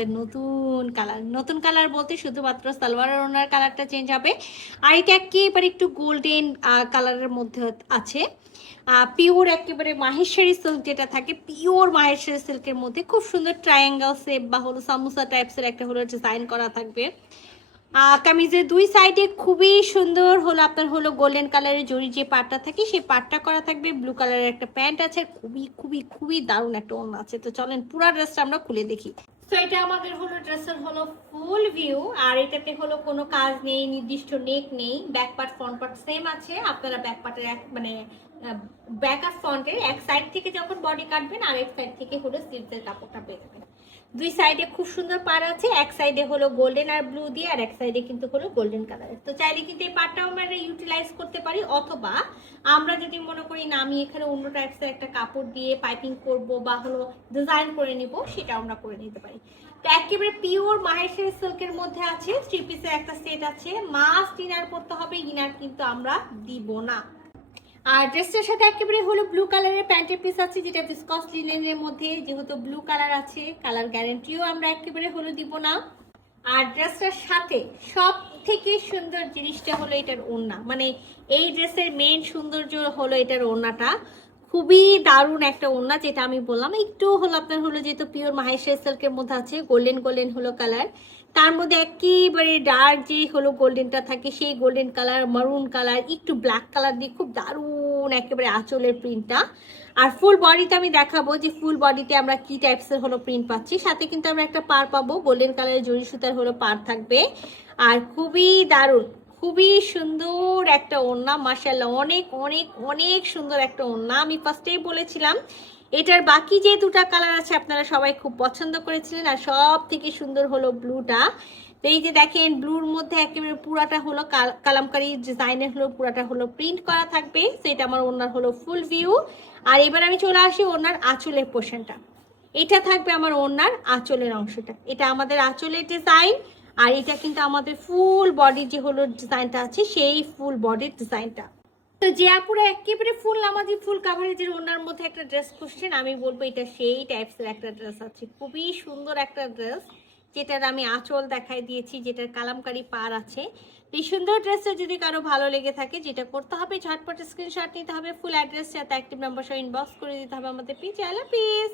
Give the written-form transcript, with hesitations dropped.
আমাদের নতুন কালার বলতে শুধুমাত্র সালোয়ার আর ওনার কালারটা চেঞ্জ হবে। আর এটা একেবারে একটু গোল্ডেন কালারের মধ্যে আছে, পিওর একেবারে মাহেশ্বরী সিল্ক যেটা থাকে, পিওর মাহেশ্বরী সিল্কের মধ্যে খুব সুন্দর ট্রায়াঙ্গেল শেপ বা হলো সামোসা টাইপসের একটা হলো ডিজাইন করা থাকবে। কামিজের দুই সাইডে খুবই সুন্দর হলো আপনার হলো গোল্ডেন কালারের জরি যে পাটটা থাকে সেই পাটটা করা থাকবে। ব্লু কালারের একটা প্যান্ট আছে, খুবই খুবই খুবই দারুণ একটা ওড়না আছে। তো চলেন পুরো ড্রেসটা আমরা খুলে দেখি। তো এটা আমাদের হলো ড্রেসের হলো ফুল ভিউ, আর এটাতে হলো কোনো কাজ নেই, নির্দিষ্ট নেক নেই, back part front part same আছে। আপনারা ব্যাক পার্টের মানে ব্যাক আর ফ্রন্টের এক সাইড থেকে যখন বডি কাটবেন আর এক সাইড থেকে হলো স্লিভসের কাপড়টা পেয়ে যাবেন। দুই সাইডে খুব সুন্দর পাড় আছে, এক সাইডে হলো গোল্ডেন আর ব্লু দিয়ে, আর এক সাইডে কিন্তু হলো গোল্ডেন কালারের। তো চাইলে কিন্তু এই পাড়টাও আমরা ইউটিলাইজ করতে পারি, অথবা আমরা যদি মনে করি না আমি এখানে অন্য টাইপসের একটা কাপড় দিয়ে পাইপিং করব বা হলো ডিজাইন করে নিব, সেটা আমরা করে নিতে পারি। তো একেবারে পিওর মাহেশ্বরী সিল্কের মধ্যে আছে, থ্রি পিসের একটা সেট আছে। মাস্ট ইনার করতে হবে, ইনার কিন্তু আমরা দিব না। আর ড্রেসটার সাথে একেবারে হলো ব্লু কালারের প্যান্টের পিস আছে, যেটা ভিসকস লিনেনের মধ্যে, যেহেতু ব্লু কালার আছে কালার গ্যারান্টিও আমরা একেবারে হলো দিব না। আর ড্রেসটার সাথে সব থেকে সুন্দর জিনিসটা হলো এটার ওড়না, মানে এই ড্রেসের মেন সৌন্দর্য হলো এটার ওড়নাটা। খুবই দারুণ একটা ওড়না, যেটা আমি বললাম একটু হলো আপনার হলো যেহেতু পিওর মাহেশ্বরী সিল্কের মধ্যে আছে, গোল্ডেন গোল্ডেন হলো কালার, তার মধ্যে একেবারে ডার্ক যে হলো গোল্ডেনটা থাকে সেই গোল্ডেন কালার, মারুন কালার, একটু ব্ল্যাক কালার দিয়ে খুব দারুণ একেবারে আঁচলের প্রিন্টটা। আর ফুল বডিতে আমি দেখাবো যে ফুল বডিতে আমরা কি টাইপসের হলো প্রিন্ট পাচ্ছি। সাথে কিন্তু আমরা একটা পার পাবো, গোল্ডেন কালারের জরি সুতার হলো পার থাকবে। আর খুবই দারুণ, খুবই সুন্দর একটা ওড়না, মাশাআল্লাহ অনেক অনেক অনেক সুন্দর একটা ওড়না। আমি ফার্স্টেই বলেছিলাম এটার বাকি যে দুটা কালার আছে আপনারা সবাই খুব পছন্দ করেছিলেন, আর সব থেকে সুন্দর হলো ব্লুটা। তো এই যে দেখেন ব্লুর মধ্যে একেবারে পুরাটা হলো কালামকারী ডিজাইনের হলো পুরাটা হলো প্রিন্ট করা থাকবে। সেটা আমার ওনার হলো ফুল ভিউ। আর এবার আমি চলে আসি ওনার আঁচলের পোর্শনটা। এটা থাকবে আমার ওনার আঁচলের অংশটা, এটা আমাদের আঁচলের ডিজাইন। আর এটা কিন্তু আমাদের ফুল বডি যে হলো ডিজাইনটা আছে সেই ফুল বডির ডিজাইনটা। তো যে আপুরা একেবারে ফুল নামাজি ফুল কাভারেজের ওনার মধ্যে একটা ড্রেস খুঁজছেন, আমি বলবো এটা সেই টাইপসের একটা ড্রেস আছে। খুবই সুন্দর একটা ড্রেস, যেটার আমি আঁচল দেখাই দিয়েছি, যেটার কালামকারী পার আছে। এই সুন্দর ড্রেসটা যদি কারো ভালো লেগে থাকে, যেটা করতে হবে ঝটপট স্ক্রিনশট নিতে হবে, ফুল অ্যাড্রেস সাথে অ্যাক্টিভ নাম্বার সহ ইনবক্স করে দিতে হবে আমাদের পেজে। আল্লাহ হাফেজ।